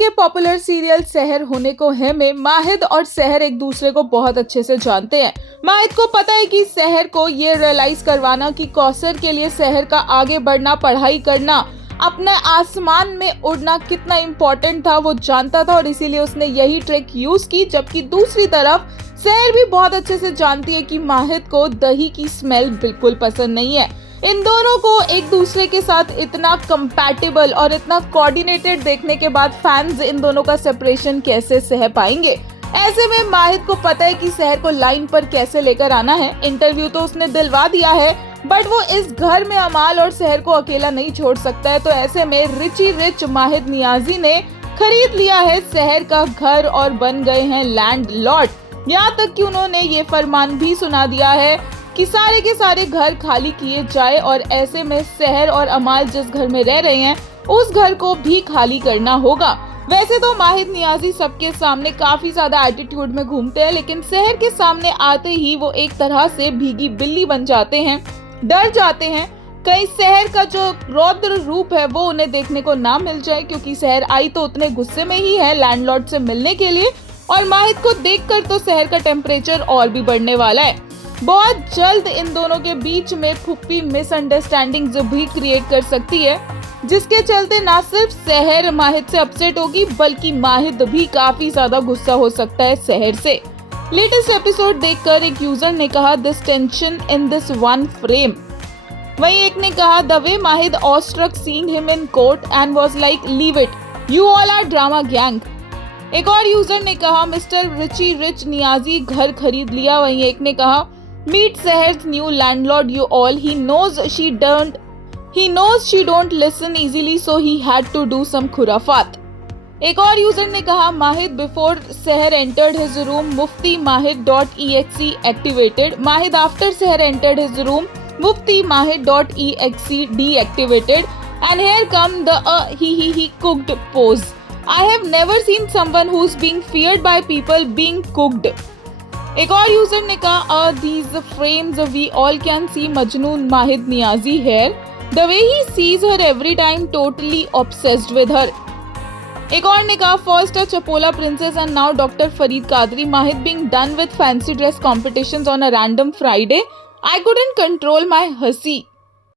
के popular serial सहर होने को है में माहिद और सहर एक दूसरे को बहुत अच्छे से जानते हैं। माहिद को पता है कि सहर को ये रियलाइज करवाना कि कौसर के लिए सहर का आगे बढ़ना, पढ़ाई करना, अपने आसमान में उड़ना कितना इम्पोर्टेंट था वो जानता था और इसीलिए उसने यही ट्रिक यूज की। जबकि दूसरी तरफ सहर भी बहुत अच्छे से जानती है कि माहिद को दही की स्मेल बिल्कुल पसंद नहीं है। इन दोनों को एक दूसरे के साथ इतना कंपैटिबल और इतना कोऑर्डिनेटेड देखने के बाद फैंस इन दोनों का सेपरेशन कैसे सह पाएंगे। ऐसे में माहिद को पता है कि सहर को लाइन पर कैसे लेकर आना है। इंटरव्यू तो उसने दिलवा दिया है, बट वो इस घर में अमाल और सहर को अकेला नहीं छोड़ सकता है। तो ऐसे में रिच माहिद नियाजी ने खरीद लिया है सहर का घर और बन गए हैं लैंडलॉर्ड। यहाँ तक कि उन्होंने ये फरमान भी सुना दिया है कि सारे के सारे घर खाली किए जाए और ऐसे में सहर और अमाल जिस घर में रह रहे हैं उस घर को भी खाली करना होगा। वैसे तो माहिद नियाजी सबके सामने काफी ज्यादा एटीट्यूड में घूमते हैं, लेकिन सहर के सामने आते ही वो एक तरह से भीगी बिल्ली बन जाते हैं, डर जाते हैं कहीं सहर का जो रौद्र रूप है वो उन्हें देखने को ना मिल जाए, क्योंकि सहर आई तो उतने गुस्से में ही है लैंडलॉर्ड से मिलने के लिए और माहिद को देखकर तो सहर का टेम्परेचर और भी बढ़ने वाला है। बहुत जल्द इन दोनों के बीच में फुप्पी मिसअंडरस्टैंडिंग भी क्रिएट कर सकती है, जिसके चलते ना सिर्फ सहर माहिद से अपसेट होगी बल्कि माहिद भी काफी ज्यादा गुस्सा हो सकता है सहर से। लेटेस्ट एपिसोड देखकर एक यूजर ने कहा this tension in this one frame. वहीं एक ने कहा the way Mahid awestruck seeing him in court and was like leave it you all are drama gang. एक और यूजर ने कहा मिस्टर रिच नियाजी घर खरीद लिया। वहीं एक ने कहा मीट सहर्स new landlord you all, he knows she don't listen easily so he had to do some खुराफात। एक और यूजर ने कहा माहिद बिफोर सहर entered his room मुफ्ती mahid.exe activated, माहिद after सहर entered his room Mufti mahid.exe deactivated and here come the he cooked pose. I have never seen someone who's being feared by people being cooked। एक और user ने कहा these frames we all can see मजनून माहिद Niazi here, the way he sees her every time totally obsessed with her। एक और ने कहा first a Chapola princess and now Dr. Farid Qadri, Mahid being done with fancy dress competitions on a random Friday, I couldn't control my हंसी।